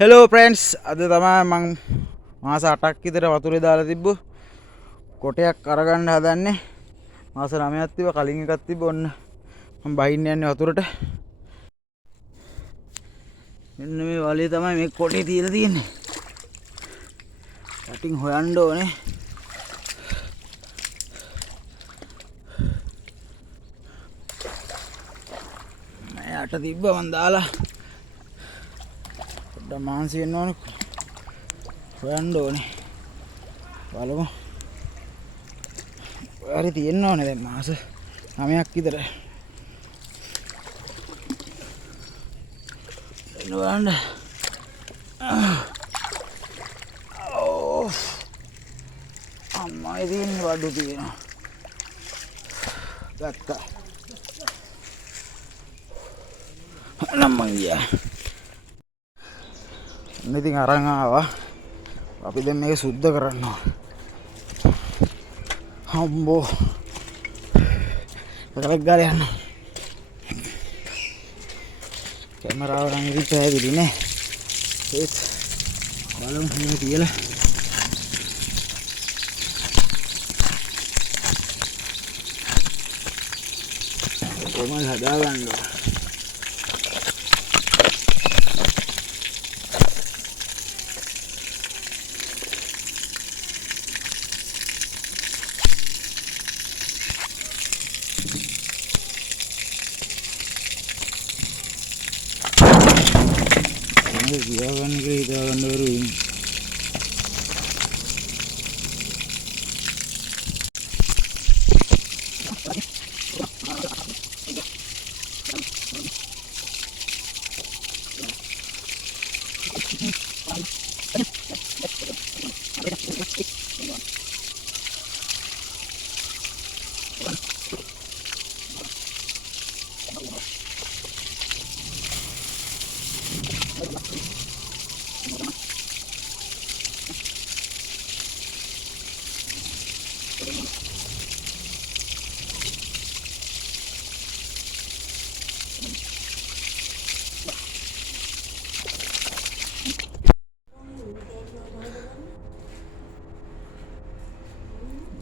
Hello ප්‍රන්ස් අද තමයි මං මාස 8ක් විතර වතුරේ දාලා තිබ්බ කොටයක් අරගන්න හදන්නේ. මාස 9ක් තිබ්බ කලින් එකක් තිබ්බ ඔන්න මම බහින්න යන්නේ වතුරට. මෙන්න මේ වලේ තමයි මේ කොටේ තියලා තියෙන්නේ. යටින් හොයන්න ඕනේ. මම යට තිබ්බ මං දාලා මාන්සි වෙන්න ඕනේ හොයන්න ඕනේ බලමු හරි තියෙන්න ඕනේ දැන් මාස 9ක් විතර එන්න බලන්න අම්මයි තියෙන්නේ වඩු තියෙනවා ගත්තා නම් මං ගියා ඉතින් අරන් ආවා අපි දැන් මේක සුද්ධ කරන්න ඕන හම්බෝ එකලක් ගාලා යන්න කැමරාව නම් ඉතින් පැහැදිලි නේ ඒත් බලමු මේ තියලා කොහොමද හදාගන්න ඕන ගියාගන්න කියලා හිතාගන්න බැරුව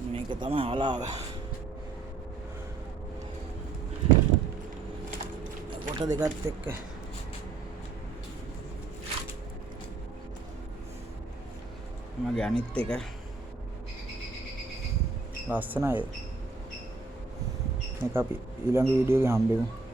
මේක තමයි අලාව කොට දෙකත් එක්ක මගේ අනිත් එක ලස්සනයි මේක අපි ඊළඟ වීඩියෝ එකේ හම්බෙමු